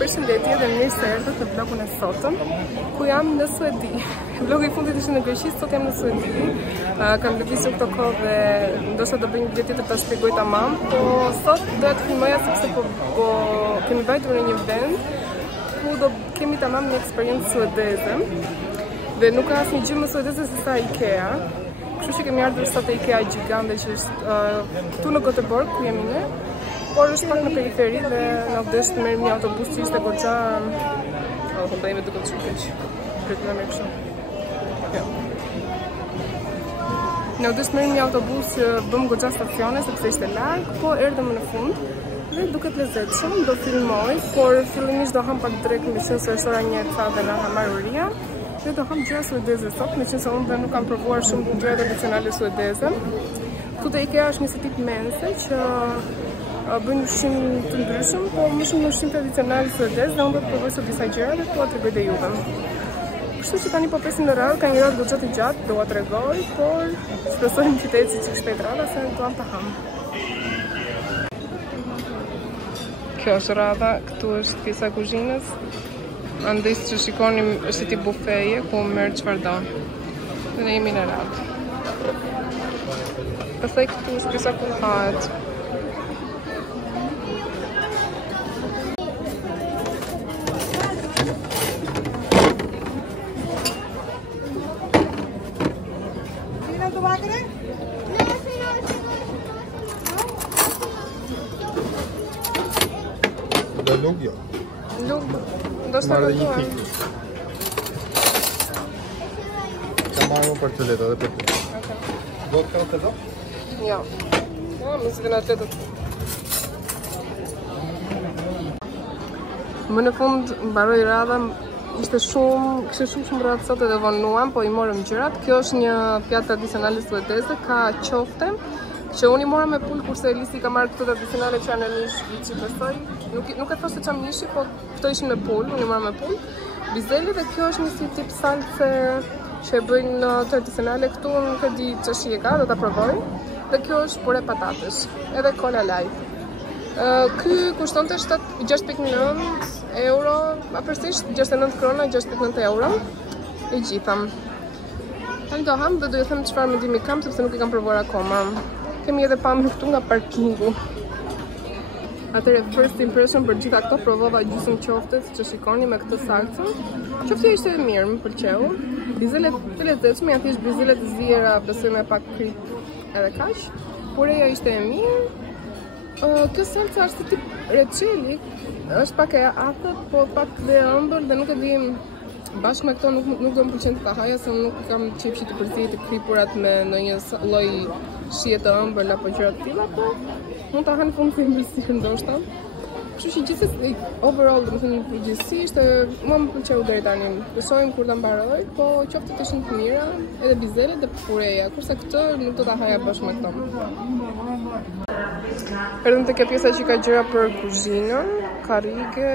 Përshëndetje dhe mirë se erdhët në vlogun e sotëm, ku jam në Suedi. Vlogu i fundit ishte në Greqi, sot jam në Suedi. Kam lëvizur këto kohë dhe ndoshta do bëj një video tjetër ta shpjegoj tamam, po sot doja të filmoja sepse po kemi vajtur në një vend ku do kemi tamam një eksperiencë suedeze. Dhe nuk ka asnjë gjë më suedeze se sa IKEA. Kështu që kemi ardhur sot te IKEA gjigande që është këtu në Göteborg ku jemi ne. Por është pak në periferi dhe na vdes të merrim një autobus që ishte goxha... po bëjmë duke të shkëq. Pritna më kështu. Jo. Na vdes të merrim një autobus që bëm goxha stacione sepse ishte larg, po erdhëm në fund dhe duket lezetshëm, do filmoj, por fillimisht do ham pak drek në qenë se është ora 1 dhe na ha marrë uria. Dhe do ham gjëra suedeze sot, në qenë se unë dhe nuk kam provuar shumë gjëra tradicionale suedeze. Këtu te IKEA është një tip mense që bëjnë ushqim të ndryshëm, po më shumë ushqim tradicional suedez dhe unë do të provoj sot disa gjëra dhe t'ua tregoj dhe juve. Kështu që tani po presim në radhë, ka një radhë goxha të gjatë, do ua tregoj, por shpresojmë që të ecë çik shpejt radha se duam ta ham. Kjo është radha, këtu është pjesa e kuzhinës. Andaj që shikoni është tip bufeje ku merr çfarë do. Dhe ne jemi në radhë. Pastaj këtu është pjesa ku hahet. Lugjo. Do shta në tua. Ka marrë për të leto dhe për të. Do të ka të leto? Jo. Ja, më si të në letët. Më në fund mbaroj radha, kishte shumë radhë sot edhe vonuam, po i morëm gjërat. Kjo është një pjatë tradicionale suedeze, ka qofte, që unë i mora me pull, kurse Elisi ka marrë këto tradicionale që janë në mish, vici besoj. Nuk e thosh se çam mishi, po këto ishin me pull, unë i mora me pull. Bizeli dhe kjo është një si tip salse që e bëjnë tradicionale këtu, nuk e di ç'është e ka, do ta provoj. Dhe kjo është pure patatesh, edhe cola light. Ky kushtonte 6.9 euro, apërsisht 69 krona, 6.9 euro. E gjitha. Tani do ham dhe do ju them çfarë mendimi kam sepse nuk e kam provuar akoma. Kemi edhe pamje këtu nga parkingu. Atëre first impression për gjitha këto provova gjysmë qoftet që shikoni me këtë salcë. Qoftja ishte e mirë, më pëlqeu. Bizelet të lezetshme, janë thjesht bizele të ziera, besoj me pak krip edhe kaq. Pureja ishte e mirë. Kjo salca është tip reçeli, është pak e athët, po pak dhe ëmbël dhe nuk e di. Bashkë me këto nuk do më pëlqen të ta haja, se nuk kam qepshi të përzihet të kripurat me ndonjë lloj shije të ëmbël apo gjëra të tilla, po mund ta ha në fund si ëmbëlsirë ndoshta. Kështu që gjithsesi overall, domethënë përgjithsisht mua më pëlqeu deri tani. Besojmë kur ta mbaroj, po qoftet ishin të mira, edhe bizelet dhe pureja, kurse këtë nuk do ta haja bashkë me këto. Erdhëm te kjo pjesa që ka gjëra për kuzhinën, karrige,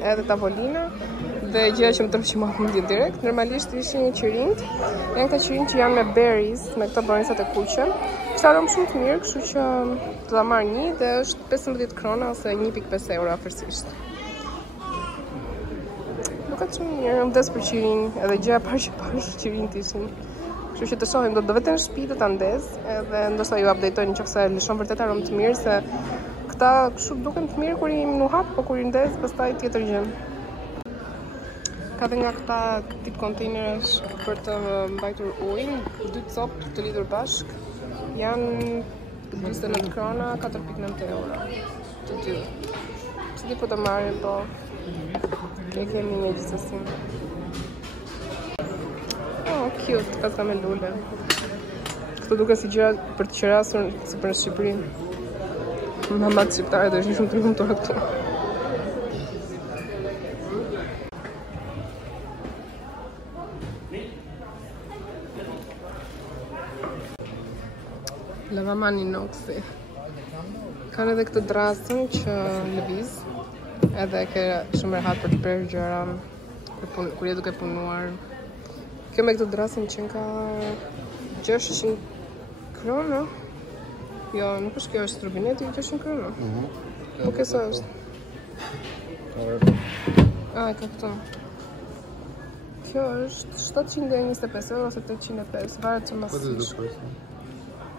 edhe tavolina. Dhe gjëra që më tërheqin mendjen direkt, normalisht ishin një qirind. Janë këta qirind që janë me berries, me këto banesat e kuqe. Është aromë shumë të mirë, kështu që do ta marr një dhe është 15 krona ose 1.5 euro afërsisht. Duket shumë mirë, më vdes për qirind, edhe gjëja parë që pash qirind ishin. Kështu që të shohim, do vetëm në shtëpi do ta ndez, edhe ndoshta ju updateoj nëse lëshon vërtet aromë të mirë, se këta kështu duken të mirë kur i nuhat, po kur i ndez pastaj tjetër gjë. Ka dhe nga këta tip kontejnerësh për të mbajtur ujë, 2 copë të lidhur bashk, janë 29 krona, 4.9 euro. Të dy. Që di po të marrim, po e kemi një gjithsesi. Oh, cute, ka me lule. Këto duke si gjëra për të qerasur si për në Shqipëri. Mamat shqiptare do ishin shumë të lumtura këtu. Lavamani Noxi. Kanë edhe këtë drasën që lëviz, edhe ke shumë rehat për të prerë gjëra kur je duke punuar. Kjo me këtë drasën që ka 600 krona. Jo, nuk është kjo është rubineti, 600 krona. Nuk e sa është. E ka këtu. Kjo është 725 euro ose 805, varet që Po të masish. duket.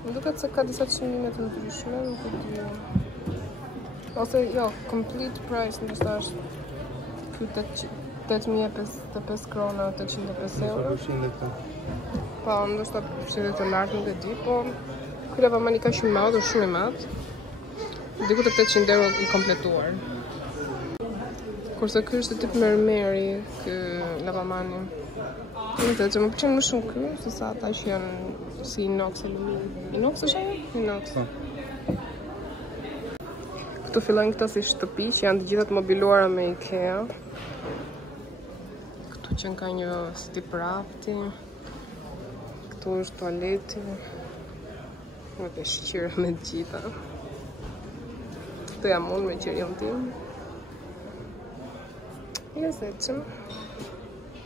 Më duket se ka disa çmime të ndryshme, nuk e di. Ose jo, complete price ndoshta është ky 8.055 krona, 805 euro. Po, ndoshta përshirë të lartë nuk e di, po ky lavamani ka shumë madh, është shumë i madh. Diku të 800 euro i kompletuar. Kurse ky është tip mermeri, ky lavamani. Nuk e di, më pëlqen më shumë ky se sa ata që janë si inox aluminium. Inox është ajo? Inox. Këtu fillojnë këto si shtëpi që janë të gjitha të mobiluara me IKEA. Këtu që ka një si tip rafti. Këtu është tualeti. Me peshqire me të gjitha. Këtu jam unë me qirion tim. Lezetshëm.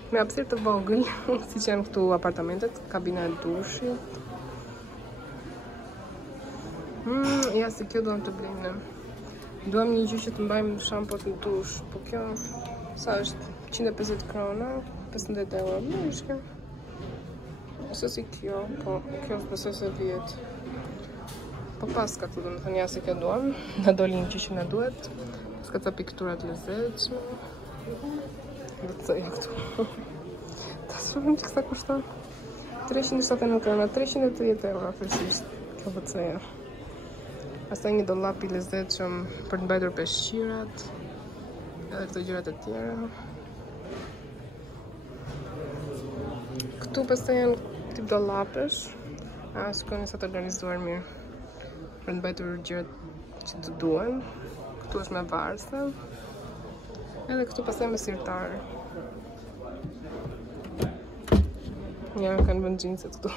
Me hapësirë të vogël, siç janë këtu apartamentet, kabina e dushit. Ja, si kjo duam të blejmë. Duam një gjë që të mbajmë shampot në dush, po kjo sa është 150 krona, 15 euro. Më është kjo. Ose si kjo, po kjo besoj se vjet. Po pas ka këtu, domethënë ja se kjo duam, na doli një gjë që na duhet. Pas ka ca piktura të lezetshme. Dhe të cëja këtu. Ta shumë që kësa kushton 379 krona, 330 euro fërsisht kjo vëcëja. Pastaj një dollap i lezetshëm për të mbajtur peshqirat. Edhe këto gjërat e tjera. Këtu pastaj janë tip dollapesh. Shikoni sa të organizuar mirë. Për të mbajtur gjërat që të duhen. Këtu është me varse. Edhe këtu pastaj me sirtar. Ja, kanë vënë xhinset këtu.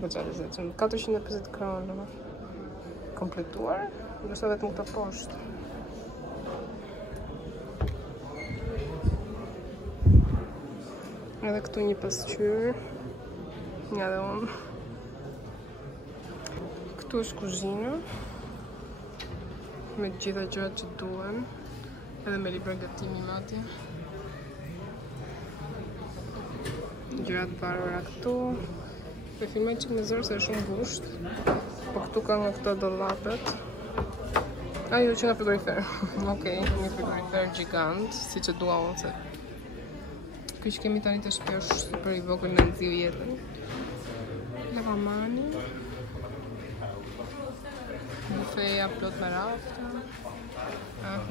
Këto lezetshëm, 450 krona. Kompletuar, ndoshta vetëm këto poshtë. Edhe këtu një pasqyrë. Ja dhe unë. Këtu është kuzhina. Me gjitha gjërat që duhen, edhe me libra gatimi madje. Gjërat varura këtu. E filmoj që me zërë se është shumë gusht. Po këtu ka nga këto dollapet. Ajo që nga frigorifer. Okej, një frigorifer gjigant, si që dua unë se. Ky që kemi tani të shtëpi është super i vogël në nxiu jetën. Lavamani. Bufeja plot me rafta.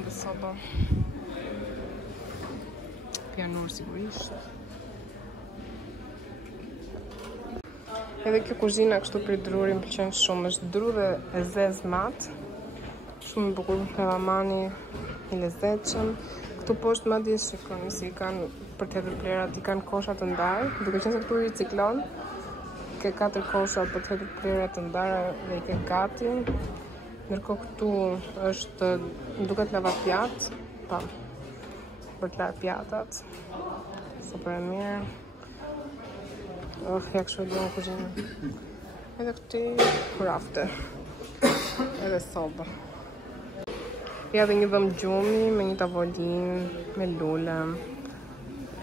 Dhe soba. Pianur sigurisht. Edhe kjo kuzhina kështu për druri më pëlqen shumë. Është dru dhe e zez mat. Shumë i bukur, lavamani i lezetshëm. Këtu poshtë madje shikoni si kanë për të hedhur plerat, i kanë kosha të ndarë. Duke qenë se këtu riciklon. Ke 4 kosha për të hedhur plerat të ndara dhe i ke gati. Ndërkohë këtu është, më duket lavapjat, pa, për të larë pjatat, super e mirë. Ja kështu e duam kuzhinë. Edhe këtu rafte, edhe soba. Ja dhe një dhëm gjumi me një tavolinë, me lule.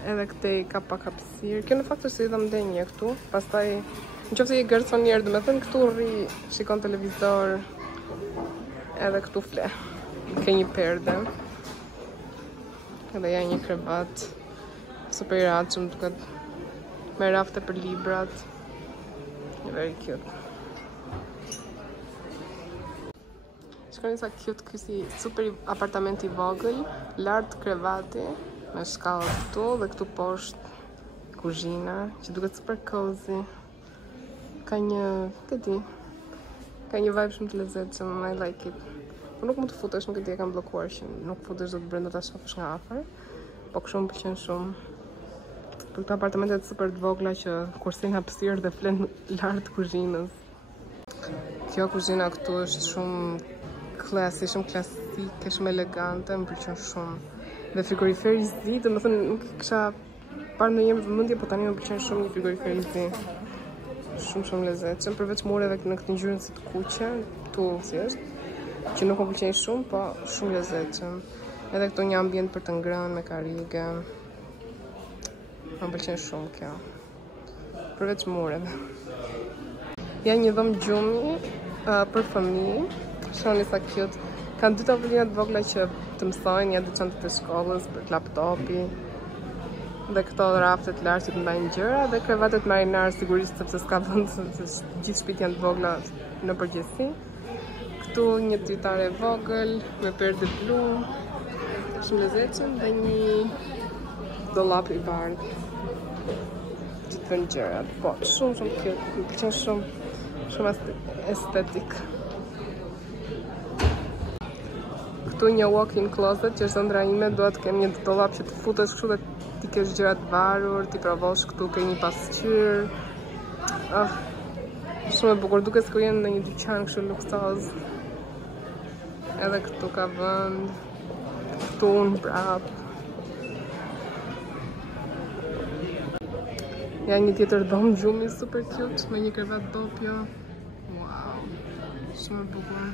Edhe këte ka pak hapësirë. Kjo në fakt është si dhëm denje këtu, pastaj në qoftë se i garsonier, do me thënë këtu rri, shikon televizor. Edhe këtu fle. Ke një perde. Edhe ja një krevat. Super i ratshëm, duket me rafte për librat. Very cute. Shikoni sa cute ky si super apartament i vogël, lart krevati, me shkallë këtu dhe këtu poshtë kuzhina, që duket super cozy. Ka një, të di, ka një vibe shumë të lezetshëm, I like it. Po nuk mund të futesh, nuk e di, e kam bllokuar që nuk futesh do të brenda ta shohësh nga afër. Po kështu më pëlqen shumë. Për këto apartamentet super të vogla që kursin hapësirë dhe flen lart kuzhinës. Kjo kuzhina këtu është shumë classy, shumë klasike, shumë elegante, më pëlqen shumë. Dhe frigoriferi i zi, domethënë nuk kisha parë ndonjëherë në vëmendje, po tani më pëlqen shumë një frigorifer i zi. Shumë lezetshëm, përveç mureve në këtë ngjyrë si të kuqe, tu si është. që nuk më pëlqejnë shumë, po shumë lezetshëm. Edhe këto një ambient për të ngrënë me karige. Më pëlqen shumë kjo. Përveç mureve. Ja një dhomë gjumi për fëmijë. Shoni sa cute. Kanë 2 tavolina të vogla që të mësojnë, ja dyqan të shkollës për laptopi. Dhe këto raftet lartë që të mbajnë gjëra dhe krevatet marinar sigurisht sepse s'ka vend se gjithë shtëpitë janë të vogla në përgjithësi. Këtu një tritare vogël me perde blu, shumë lezetshëm dhe një dollap i bardhë. Gjithë vend gjërat, po shumë cute, më pëlqen shumë estetik. Këtu një walk-in closet që është ëndra ime, dua të kem një dollap që të futesh kështu dhe ti kesh gjërat varur, ti provosh këtu ke një pasqyrë. Shumë e bukur, duket sikur jeni në një dyqan kështu luksoz. Edhe këtu ka vend, këtu unë prap. Ja një tjetër dhomë gjumi super cute me një krevat dopjo. Wow, shumë e bukur.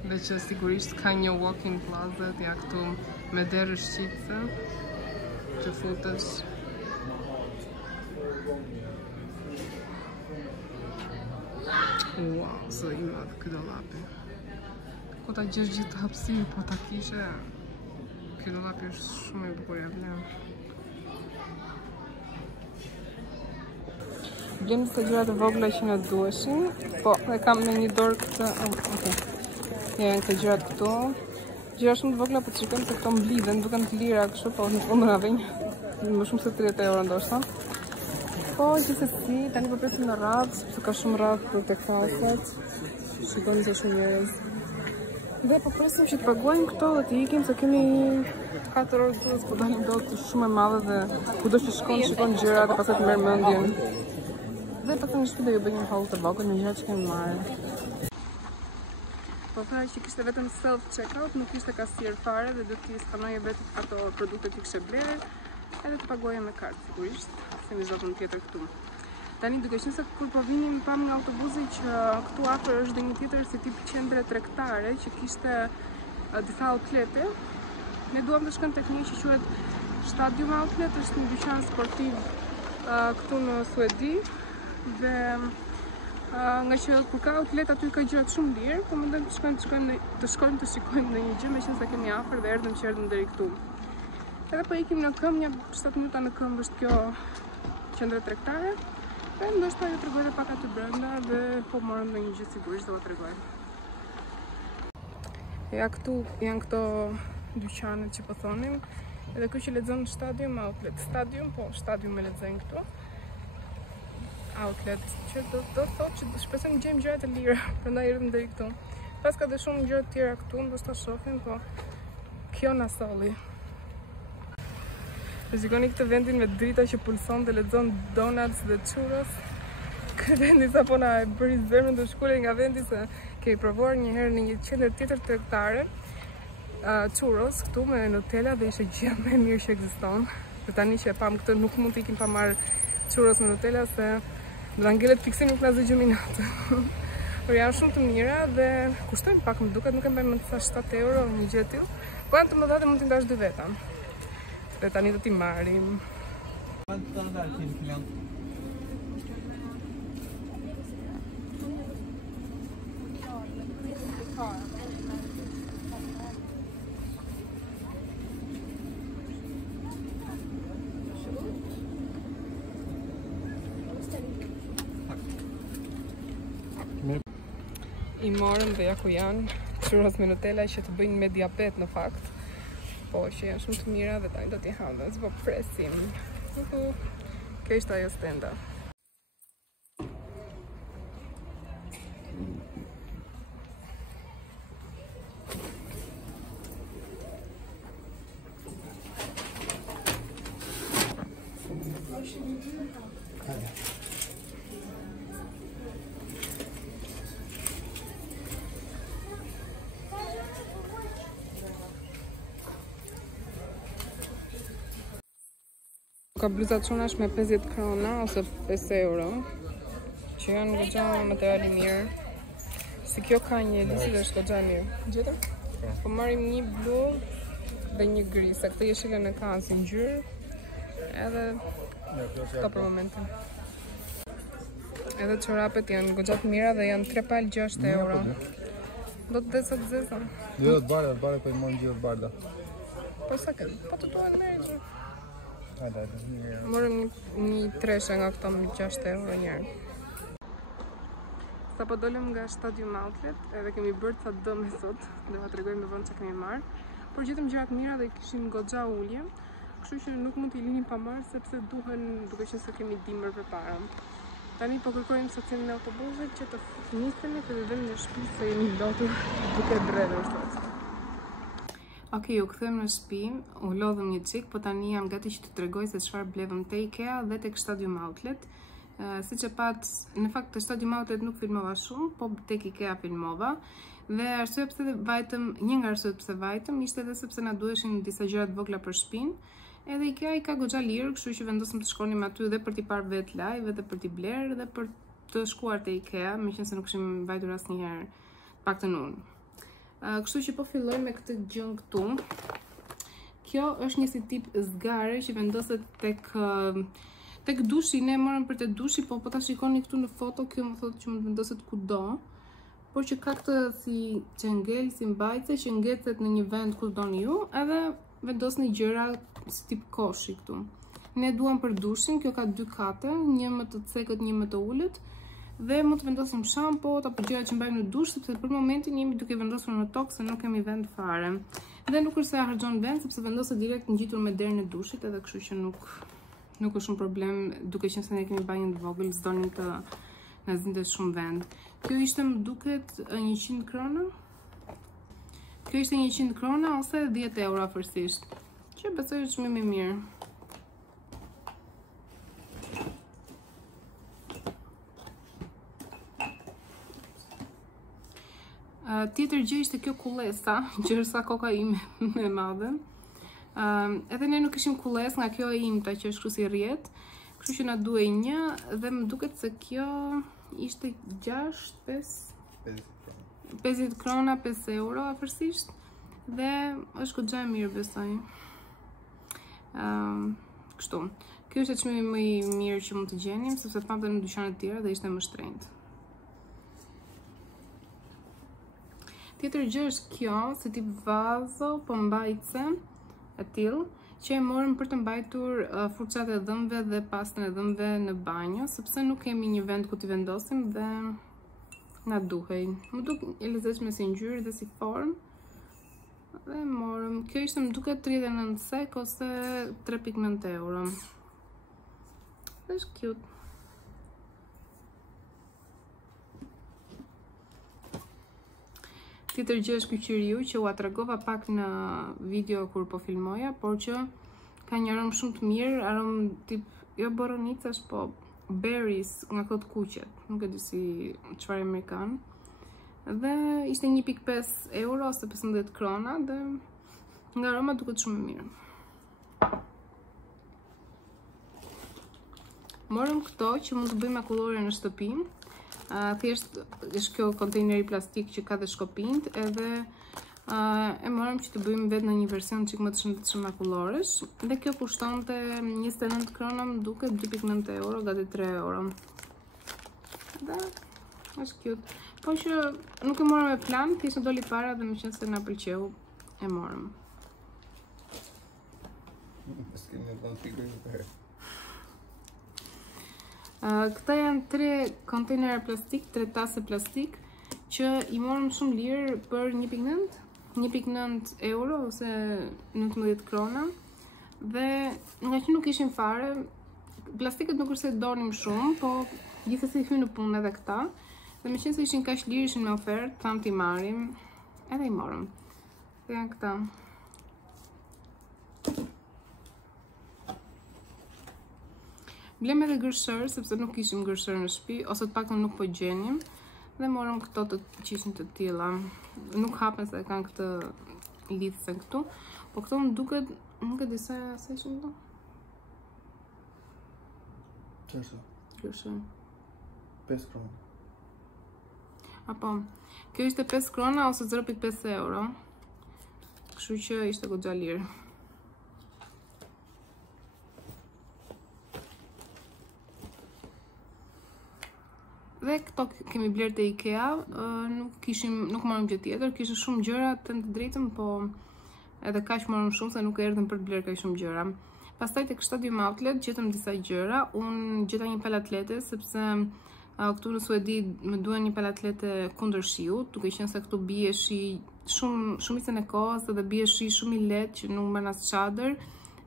Dhe që sigurisht ka një walk-in closet, ja këtu me derë shqitse që futesh. Wow, së i madhë këtë dollapi. Po ta gjesh gjithë hapësirë, po ta kishe. Këtë dollapi është shumë i bukur, ja vlen. Blem disa gjëra të vogla që na duheshin, po e kam në një dorë këtë. Okay. Janë këto gjërat këtu. Gjëra shumë të vogla, po të shikojmë se këto mblidhen, duken të lira kështu, po në fund na vijnë më shumë se 30 euro ndoshta. Po gjithsesi, tani po presim në radhë, sepse ka shumë radhë për tek kaset. Shikojmë se shumë njerëz. Dhe po presim që të paguajmë këto dhe të ikim se kemi 4 orë të po dalim dot shumë e madhe dhe kudo që shkon gjëra dhe pastaj të merr mendjen. Dhe pastaj në shtëpi do ju bëj një haul të vogël me gjërat që kemi marrë. Po fare që kishte vetëm self checkout, nuk kishte kasier fare dhe do t'i skanoje vetëm ato produkte që kishe blerë edhe të pagoje me kartë sigurisht, se mi zotën tjetër këtu. Tani duke qenë se kur po vinim pam nga autobusi që këtu afër është dhe një tjetër si tip qendre tregtare që kishte disa outlete. Ne duam të shkojmë tek një që quhet Stadium Outlet, është një dyqan sportiv këtu në Suedi dhe nga që kur ka outlet aty ka gjërat shumë lirë, po mendojmë të shkojmë të shikojmë në një gjë meqense se kemi afër dhe erdhëm deri këtu. Edhe po ikim në këmbë, një 7 minuta në këmbë është kjo qendër tregtare. Dhe ndoshta ju tregoj edhe pak aty brenda dhe po morëm në një gjë sigurisht do t'u tregoj. Ja këtu janë këto dyqanet që po thonim. Edhe kjo që lexon Stadium Outlet. Stadium, po Stadium e lexojnë këtu. Outlet, që do thotë që shpresoj të gjejmë gjëra të lira, prandaj erdhëm deri këtu. Pas ka dhe shumë gjëra të tjera këtu, ndoshta shohim, po kjo na solli. Shikoni këtë vendin me drita që pulson dhe lexon donuts dhe churros. Ky vendi sapo na e bëri zemrën të shkullej nga vendi se kemi provuar një herë në një qendër tjetër tregtare. Churros këtu me Nutella dhe ishte gjë më e mirë që ekziston. Dhe tani që e pam këtë nuk mund të ikim pa marrë churros me Nutella se do ta ngelet fiksim nuk na zgjumi natë. Por janë shumë të mira dhe kushtojnë pak më duket, nuk e mbaj më të 7 euro një gjë e tillë. Po janë të mëdha dhe mund t'i ndash 2 veta. Dhe tani do t'i marrim. I morëm dhe ja ku janë churros me Nutella që të bëjnë me diabet në fakt. Po që janë shumë të mira dhe tani do t'i ham dhe s'po presim. Kjo ishte ajo stenda. Ka bluzat çunash me 50 krona ose 5 euro që janë goxha materiali mirë. Si kjo ka një lisi dhe është goxha mirë. Gjetëm? Po marrim një blu dhe një gri, se këtë jeshilën e ka si ngjyrë. Edhe këto për momentin. Edhe çorapet janë goxha të mira dhe janë 3 palë 6 euro. Do të desat zeza. Jo, të bare, po i marrim gjithë të barda. Po sa ke? Po të duhet merë. Hajde. Morëm një treshe nga këto me 6 euro njërë. Sa po dolëm nga Stadium Outlet, edhe kemi bërë ca dëme sot, dhe va tregojmë me vonë që kemi marrë, por gjetëm gjërat mira dhe kishim goxha ulje, kështu që nuk mund t'i lini pa marrë sepse duhen duke qenë se kemi dimër përpara. Tani po kërkojmë socin në autobusit që të nisemi të vëmë në shtëpi se jemi lotur duke dredhur sot. Okej, u kthem në shtëpi, u lodhëm një çik, po tani jam gati që të tregoj se çfarë blevëm te IKEA dhe tek Stadium Outlet. Siç e pat, në fakt te Stadium Outlet nuk filmova shumë, po tek IKEA filmova. Dhe arsye pse vajtëm, një nga arsyet pse vajtëm ishte edhe sepse na duheshin disa gjëra të vogla për shtëpinë. Edhe IKEA i ka goxha lirë, kështu që vendosëm të shkonim aty dhe për t'i parë vetë live, dhe për t'i blerë, dhe për të shkuar te IKEA, meqense nuk kishim vajtur asnjëherë, paktën unë. Kështu që po filloj me këtë gjën këtu. Kjo është një si tip zgare që vendoset tek dushi. Ne morëm për te dushi, po ta shikoni këtu në foto, kjo më thotë që mund vendoset kudo, por që ka këtë si çengel, si mbajtse që ngecet në një vend ku doni ju, edhe vendosni gjëra si tip koshi këtu. Ne duam për dushin, kjo ka 2 kate, një më të cekët, një më të ulët, dhe mund të vendosim shampot apo gjëra që mbajmë në dush, sepse për momentin jemi duke vendosur në tokë se nuk kemi vend fare. Dhe nuk është se harxhon vend, sepse vendoset direkt ngjitur me derën e dushit, edhe kështu që nuk është shumë problem, duke qenë se ne kemi banjën të vogël, s'donim të na zinte shumë vend. Kjo ishte më duket 100 krona. Kjo ishte 100 krona ose 10 euro afërsisht, që besoj është shumë i mirë. Tjetër gjë ishte kjo kullesa, që është sa koka ime me madhe. Edhe ne nuk ishim kulles nga kjo e imta që është kështu si rrjet, kështu që na duhej një dhe më duket se kjo ishte 50 krona, 5 euro afërsisht, dhe është goxha e mirë besoj. Kështu. Kjo është çmimi më i mirë që mund të gjenim, sepse pamte në dyqane të tjera dhe ishte më shtrenjtë. Tjetër gjë është kjo, si tip vazo, po mbajtse e tillë, që e morëm për të mbajtur furçat e dhëmbëve dhe pastën e dhëmbëve në banjo, sepse nuk kemi një vend ku t'i vendosim dhe na duhej. Më duk e lezetshme si ngjyrë dhe si formë. Dhe morëm. Kjo ishte më duket 39 sek ose 3.9 euro. Është cute. Tjetër gjë është ky qiriu që u tregova pak në video kur po filmoja, por që ka një aromë shumë të mirë, aromë tip jo boronicash, po berries nga këto kuqet, nuk e di si çfarë amerikan. Dhe ishte 1.5 euro ose 15 krona dhe nga aroma duket shumë mirë. Morëm këto që mund të bëjmë akullore në shtëpi. Thjesht është kjo kontejneri plastik që ka dhe shkopinjt, edhe e morëm që të bëjmë vetë në një version çik më të shëndetshëm akulloresh, dhe kjo kushtonte 29 krona, më duket 2.9 euro, gati 3 euro. Dhe është cute. Po që nuk e morëm me plan, thjesht në doli para dhe më qenë se na pëlqeu, e morëm. Këta janë 3 kontejnera plastik, 3 tase plastik, që i morëm shumë lirë për 1.9 euro ose 19 krona. Dhe nga që nuk ishin fare, plastikët nuk është se donim shumë, po gjithsesi hyn në punë edhe këta. Dhe me qenë se ishin kaq lirë, ishin me ofertë, tham t'i marrim, edhe i morëm. Dhe janë këta. Blem edhe gërshër, sepse nuk ishim gërshër në shtëpi, ose të paktën nuk po gjenim, dhe morëm këto të qishin të tilla. Nuk hapen se kanë këtë lidhsen këtu, po këto më duket, nuk e di sa ishin këto. Çfarë? Gërshër. 5 krona. Apo, kjo ishte 5 krona ose 0.5 euro. Kështu që ishte goxha lirë. Dhe këto kemi bler te IKEA, nuk morëm gjë tjetër, kishte shumë gjëra të drejtën, po edhe kaq morëm shumë se nuk erdhëm për të bler kaq shumë gjëra. Pastaj tek Stadium Outlet gjetëm disa gjëra. Unë gjeta një palë atlete sepse këtu në Suedi më duhen një palë atlete kundër shiut, duke qenë se këtu bie shi shumicën e kohës dhe bie shi shumë i lehtë që nuk bën as çadër,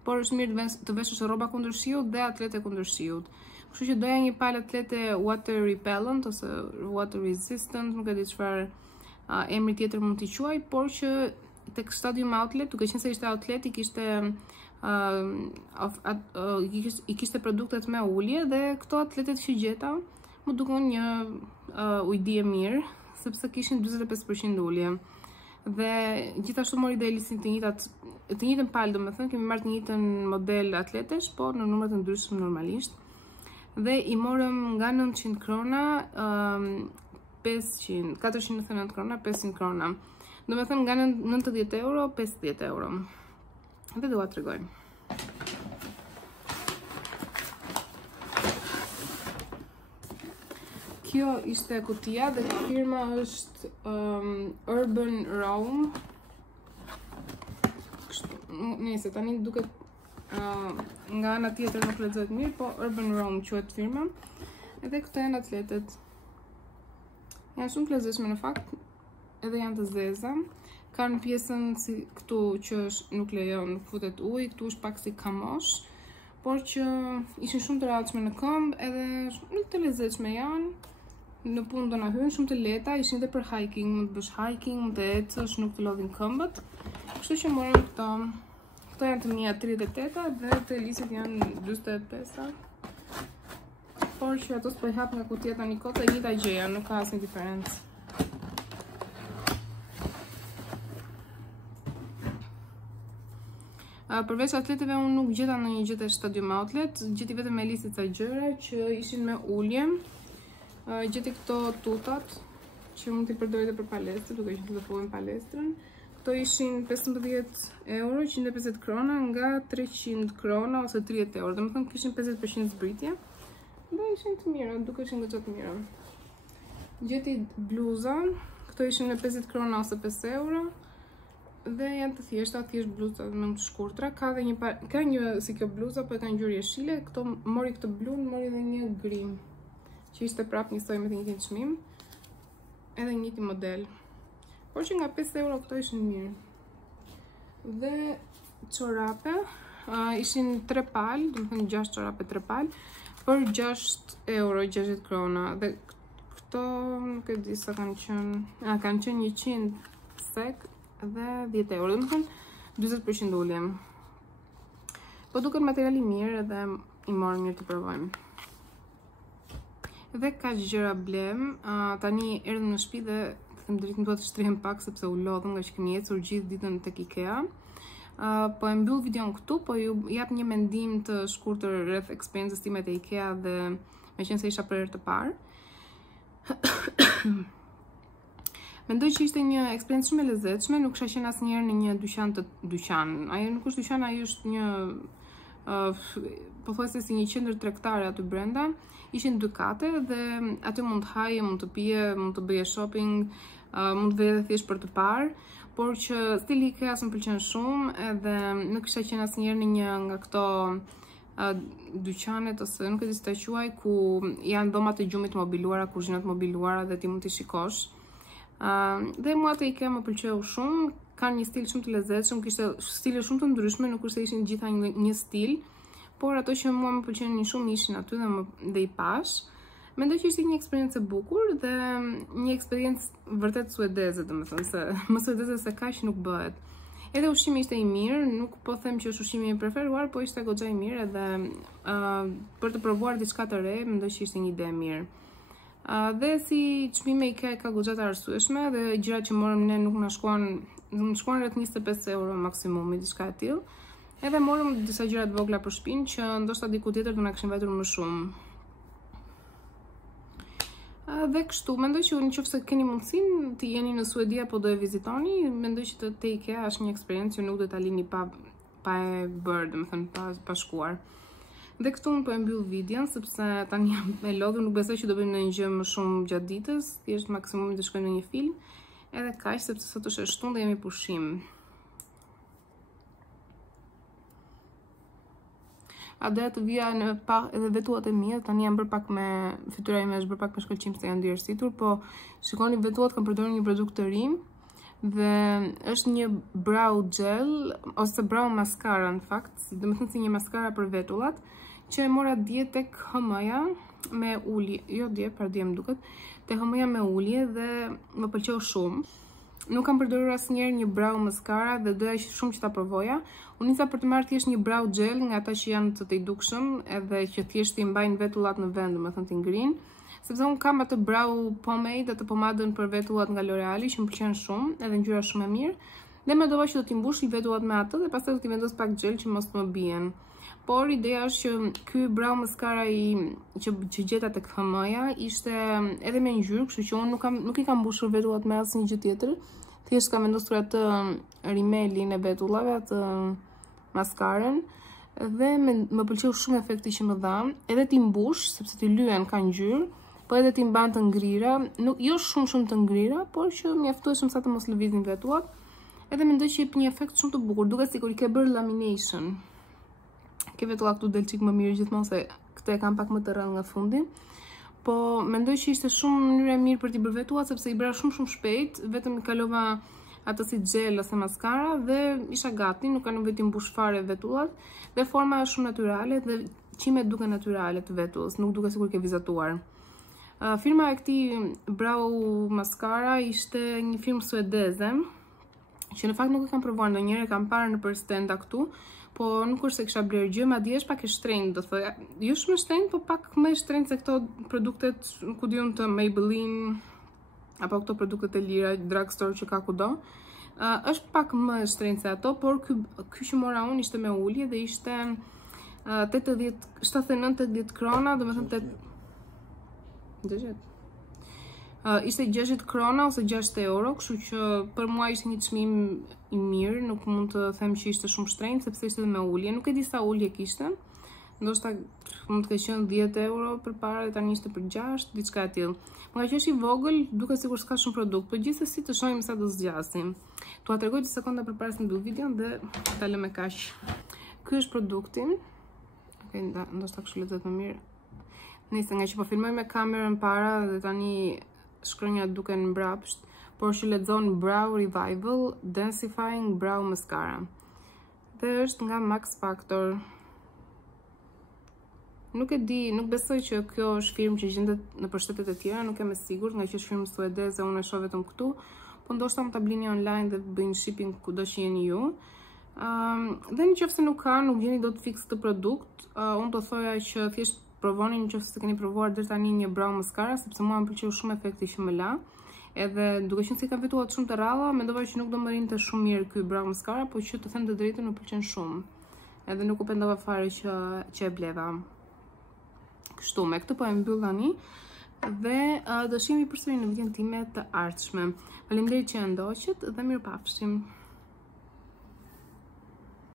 por është mirë të veshësh rroba kundër shiut dhe atlete kundër shiut. Kështu që doja një palë atlete water repellent ose water resistant, nuk e di çfarë emri tjetër mund t'i quaj, por që tek Stadium Outlet, duke qenë se ishte outlet, i kishte produktet me ulje dhe këto atletet që gjeta më dukon një ujdi e mirë, sepse kishin 45% ulje. Dhe gjithashtu mori dhe Elisin të njëjtën palë, domethënë kemi marrë të njëjtën model atletesh, po në numra të ndryshëm normalisht. Dhe i morëm nga 900 krona 499 krona 500 krona. Domethënë nga 90 euro 50 euro. Dhe dua të tregoj. Kjo ishte kutia dhe firma është Urban Roam. Nëse tani duket nga ana tjetër nuk lexohet mirë, po Urban Roam quhet firma. Edhe këto janë atletet. Janë shumë të lezetshme në fakt, edhe janë të zeza. Kanë pjesën si këtu që nuk lejon, nuk futet ujë, këtu është pak si kamosh, por që ishin shumë të rehatshme në këmbë, edhe nuk të lezetshme janë. Në punë do na hyjnë, shumë të lehta, ishin edhe për hiking, mund të bësh hiking, mund të ecësh, nuk të lodhin këmbët. Kështu që morëm këto. Këto janë të mia 38 dhe të Elisit janë 45. Por që ato s'po i hap nga kutia tani kot, e njëjta gjëja, nuk ka asnjë diferencë. Përveç atleteve unë nuk gjeta në një gjë te Stadium Outlet, gjeti vetëm Elisit ca gjëra që ishin me ulje. Gjeti këto tutat që mund t'i përdorite për palestër, duke që të lëpojnë palestrën. Këto ishin 15 euro, 150 krona nga 300 krona ose 30 euro. Dhe më thënë kishin 50% zbritje. Dhe ishin të mira, duke ishin goxha të mira. Gjeti bluza, këto ishin me 50 krona ose 5 euro. Dhe janë të thjeshta, thjesht bluza me të shkurtra. Ka një si kjo bluza, po e ka ngjyrë jeshile. Këto mori këtë blu, mori edhe një gri, që ishte prap njësoj me të njëjtin çmim, edhe njëjti model. Por që nga 5 euro këto ishin mirë. Dhe çorape, ishin 3 palë, do të thënë 6 çorape 3 palë, për 6 euro 60 krona. Dhe këto nuk e di sa kanë qenë, kanë qenë 100 sek dhe 10 euro, do të thënë 40% ulje. Po duket materiali mirë edhe i morëm mirë të provojmë. Dhe kaq gjëra blem, tani erdhëm në shtëpi dhe them drejtën dua të shtrihem pak sepse u lodhëm nga që kemi ecur gjithë ditën tek IKEA. Po e mbyll videon këtu, po ju jap një mendim të shkurtër rreth eksperiencës time te IKEA dhe meqense isha për herë të parë. Mendoj që ishte një eksperiencë shumë e lezetshme, nuk kisha qenë asnjëherë në një dyqan. Ajo nuk është dyqan, ajo është një pothuajse si një qendër tregtare aty brenda. Ishin 2 kate dhe aty mund të haje, mund të pije, mund të bëje shopping, mund të vete thjesht për të parë, por që stili IKEA-s më pëlqen shumë edhe nuk kisha qenë asnjëherë në një nga këto dyqanet ose nuk e di si ta quaj, ku janë dhomat e gjumit mobiluara, kuzhinat mobiluara dhe ti mund t'i shikosh. Dhe mua te IKEA më pëlqeu shumë, kanë një stil shumë të lezetshëm, kishte stile shumë të ndryshme, nuk është se ishin gjitha një stil, por ato që mua më pëlqenin shumë ishin aty dhe i pash. Mendoj që ishte një eksperiencë e bukur dhe një eksperiencë vërtet suedeze, domethënë se më suedeze se kaq nuk bëhet. Edhe ushqimi ishte i mirë, nuk po them që është ushqimi i preferuar, po ishte goxha i mirë edhe për të provuar diçka të re, mendoj që ishte një ide e mirë. Dhe si çmimi IKEA ka goxha të arsyeshme dhe gjërat që morëm ne nuk na shkuan rreth 25 euro maksimumi, diçka e tillë. Edhe morëm disa gjëra të vogla për shtëpinë që ndoshta diku tjetër do na kishin vajtur më shumë. Dhe kështu, mendoj që nëse keni mundësinë të jeni në Suedi apo do e vizitoni, mendoj që te IKEA është një eksperiencë që nuk do ta lini pa e bërë, domethënë pa shkuar. Dhe këtu unë po e mbyll videon sepse tani jam e lodhur, nuk besoj që do bëjmë ndonjë gjë më shumë gjatë ditës, thjesht maksimumi të shkojmë në një film. Edhe kaq sepse sot është e shtunë dhe jemi pushim. A dhe të vija në edhe vetuat e mia, tani jam bërë pak me fytyra ime është bërë pak me shkëlqim se janë ndërsitur, po shikoni vetuat kam përdorur një produkt të ri dhe është një brow gel ose brow mascara në fakt, domethënë si një maskara për vetullat, që e mora dje tek HM-ja me ulje, jo dje, par dje më duket, tek HM-ja me ulje dhe më pëlqeu shumë. Nuk kam përdorur asnjëherë një brow mascara dhe doja shumë që ta provoja. Unë nisa për të marrë thjesht një brow gel nga ata që janë të dukshëm edhe që thjesht i mbajnë vetullat në vend, domethënë ti ngrin. Sepse unë kam atë brow pomade, atë pomadën për vetullat nga L'Oreal, që më pëlqen shumë, edhe ngjyra shumë e mirë. Dhe mendova që do t'i mbush vetullat me atë dhe pastaj do t'i vendos pak gel që mos të më bien. Por ideja është që ky brow mascara që gjeta tek HM-ja ishte edhe me ngjyrë, kështu që unë nuk i kam mbushur vetullat me asnjë gjë tjetër. Thjesht kam vendosur atë rimelin e vetullave, atë maskarën, dhe më pëlqeu shumë efekti që më dha. Edhe ti mbush, sepse ti lyen ka ngjyrë, po edhe ti mban të ngrira, nuk jo shumë të ngrira, por që mjaftueshëm sa të mos lëvizin vetullat. Edhe mendoj që jep një efekt shumë të bukur, duket sikur i ke bërë lamination. Ke vetullat këtu del çik më mirë gjithmonë se këtë e kam pak më të rrallë nga fundi. Po mendoj që ishte shumë mënyrë e mirë për t'i bërë vetullat sepse i bëra shumë shpejt, vetëm i kalova atë si gel ose maskara dhe isha gati, nuk ka nevojë të mbush fare vetullat dhe forma është shumë natyrale dhe qimet duken natyrale të vetullës, nuk duket sikur ke vizatuar. Firma e këtij brow mascara ishte një firmë suedeze, që në fakt nuk e kam provuar ndonjëherë, kam parë nëpër stenda këtu, po nuk është se kisha blerë gjë, madje është pak e shtrenjtë, do thoya. Jo shumë e shtrenjtë, po pak më e shtrenjtë se këto produktet, ku diun të Maybelline apo këto produktet e lira drugstore që ka kudo. Është pak më e shtrenjtë se ato, por ky që mora unë ishte me ulje dhe ishte 79-80 krona, domethënë ishte 60 krona ose 6 euro, kështu që për mua ishte një çmim i mirë, nuk mund të them që ishte shumë shtrenjtë sepse ishte me ulje. Nuk e di sa ulje kishte. Ndoshta mund të ketë qenë 10 euro përpara dhe tani ishte për 6, diçka e tillë. Nga që është i vogël, duket sikur s'ka shumë produkt, por gjithsesi të shohim sa do zgjasim. Tua tregoj disa sekonda përpara se mbyll videon dhe ta lëm me kaq. Ky është produkti. Okej, ndoshta kështu lezet më mirë. Nëse nga që po filmoj me kamerën para dhe tani shkronjat duken mbrapsht, por që lexon Brow Revival Densifying Brow Mascara. Dhe është nga Max Factor. Nuk e di, nuk besoj që kjo është firmë që gjendet në shtetet e tjera, nuk jam e sigurt, nga që është firmë suedeze, unë e shoh vetëm këtu, po ndoshta mund ta blini online dhe bëjnë shipping kudo që jeni ju. Dhe nëse nuk gjeni dot fix këtë produkt, unë do thoja që thjesht provoni nëse keni provuar deri tani një brow mascara, sepse mua më pëlqeu shumë efekti që më la. Edhe duke qenë se ka vetullat shumë të rralla, mendova që nuk do më rinte shumë mirë ky brow mascara, por që të them të drejtën më pëlqen shumë. Edhe nuk u pendova fare që e bleva. Kështu, me këtë po e mbyll tani dhe do shihemi përsëri në videon time të ardhshme. Faleminderit që ndoqët dhe mirupafshim.